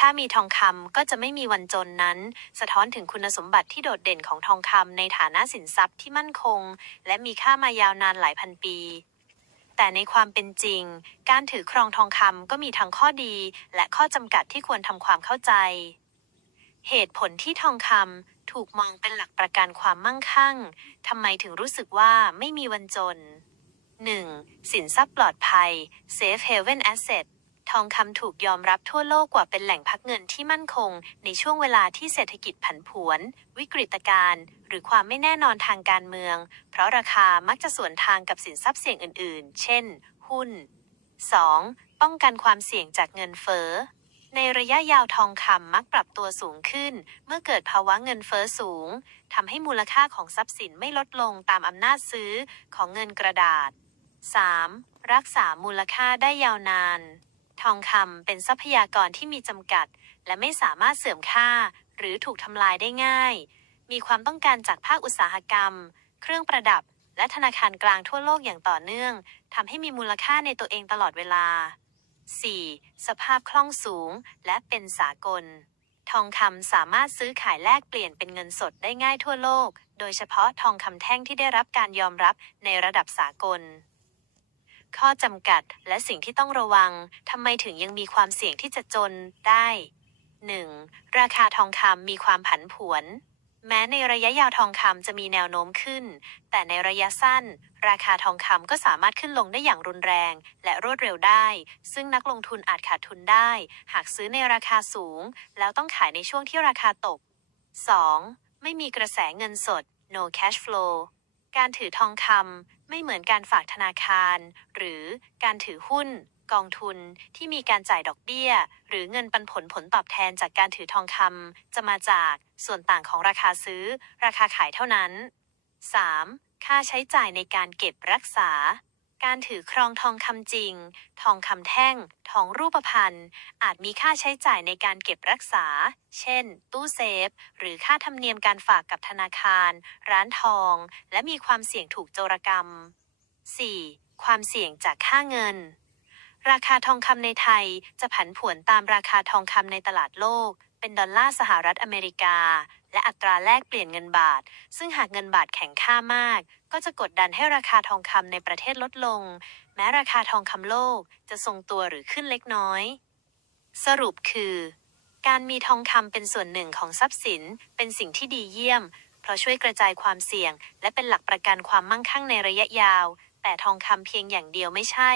ถ้ามีทองคำก็จะไม่มีวันจนนั้น สะท้อนถึงคุณสมบัติที่โดดเด่นของทองคำในฐานะสินทรัพย์ที่มั่นคง และมีค่ามายาวนานหลายพันปี แต่ในความเป็นจริง การถือครองทองคำก็มีทั้งข้อดี และข้อจำกัดที่ควรทำความเข้าใจ เหตุผลที่ทองคำถูกมองเป็นหลักประกันความมั่งคั่งทำไมถึงรู้สึกว่าไม่มีวันจน 1. สินทรัพย์ปลอดภัย Safe Haven Asset ทองคำถูกยอมรับทั่วโลกกว่าเป็นแหล่งพักเงินที่มั่นคง ในช่วงเวลาที่เศรษฐกิจผันผวน วิกฤตการณ์หรือความไม่แน่นอนทางการเมือง เพราะราคามักจะสวนทางกับสินทรัพย์เสี่ยงอื่น ๆ เช่น หุ้น 2. ป้องกันความเสี่ยงจากเงินเฟ้อ ในระยะยาวทองคำมักปรับตัวสูงขึ้น เมื่อเกิดภาวะเงินเฟ้อสูงทำให้มูลค่าของทรัพย์สินไม่ลดลงตามอำนาจซื้อของเงินกระดาษ 3. รักษามูลค่าได้ยาวนาน ทองคำเป็นทรัพยากรที่มีจำกัด และไม่สามารถเสื่อมค่า หรือถูกทำลายได้ง่าย มีความต้องการจากภาคอุตสาหกรรม เครื่องประดับ และธนาคารกลางทั่วโลกอย่างต่อเนื่องทำให้มีมูลค่าในตัวเองตลอดเวลา 4. สภาพคล่องสูง และเป็นสากล ทองคำสามารถซื้อขายแลกเปลี่ยนเป็นเงินสดได้ง่ายทั่วโลก โดยเฉพาะทองคำแท่งที่ได้รับการยอมรับในระดับสากล ข้อจำกัด และสิ่งที่ต้องระวังทำไมถึงยังมีความเสี่ยงที่จะจนได้ 1. ราคาทองคำมีความผันผวน แม้ในระยะยาวทองคำจะมีแนวโน้มขึ้น แต่ในระยะสั้น ราคาทองคำก็สามารถขึ้นลงได้อย่างรุนแรง และรวดเร็วได้ ซึ่งนักลงทุนอาจขาดทุนได้ หากซื้อในราคาสูง แล้วต้องขายในช่วงที่ราคาตก 2. ไม่มีกระแสเงินสด no cash flow การถือทองคำไม่เหมือนการฝากธนาคาร หรือการถือหุ้น กองทุนที่มีการจ่ายดอกเบี้ย หรือเงินปันผลผลตอบแทนจากการถือทองคำจะมาจากส่วนต่างของราคาซื้อ ราคาขายเท่านั้น 3. ค่าใช้จ่ายในการเก็บรักษา การถือครองทองคำจริง ทองคำแท่ง ทองรูปพรรณ อาจมีค่าใช้จ่ายในการเก็บรักษา เช่น ตู้เซฟ หรือค่าธรรมเนียมการฝากกับธนาคาร ร้านทอง และมีความเสี่ยงถูกโจรกรรม 4. ความเสี่ยงจากค่าเงิน ราคาทองคำในไทยจะผันผวนตามราคาทองคำในตลาดโลก เป็นดอลลาร์สหรัฐอเมริกา และอัตราแลกเปลี่ยนเงินบาท ซึ่งหากเงินบาทแข็งค่ามาก ก็จะกดดันให้ราคาทองคำในประเทศลดลง แม้ราคาทองคำโลกจะทรงตัวหรือขึ้นเล็กน้อย สรุปคือ การมีทองคำเป็นส่วนหนึ่งของทรัพย์สินเป็นสิ่งที่ดีเยี่ยม เพราะช่วยกระจายความเสี่ยง และเป็นหลักประกันความมั่งคั่งในระยะยาว แต่ทองคำเพียงอย่างเดียวไม่ใช่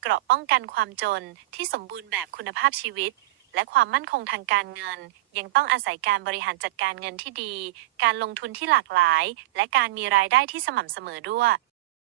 เกราะป้องกันความจนที่สมบูรณ์แบบคุณภาพชีวิต และความมั่นคงทางการเงิน ยังต้องอาศัยการบริหารจัดการเงินที่ดี การลงทุนที่หลากหลาย และการมีรายได้ที่สม่ำเสมอด้วย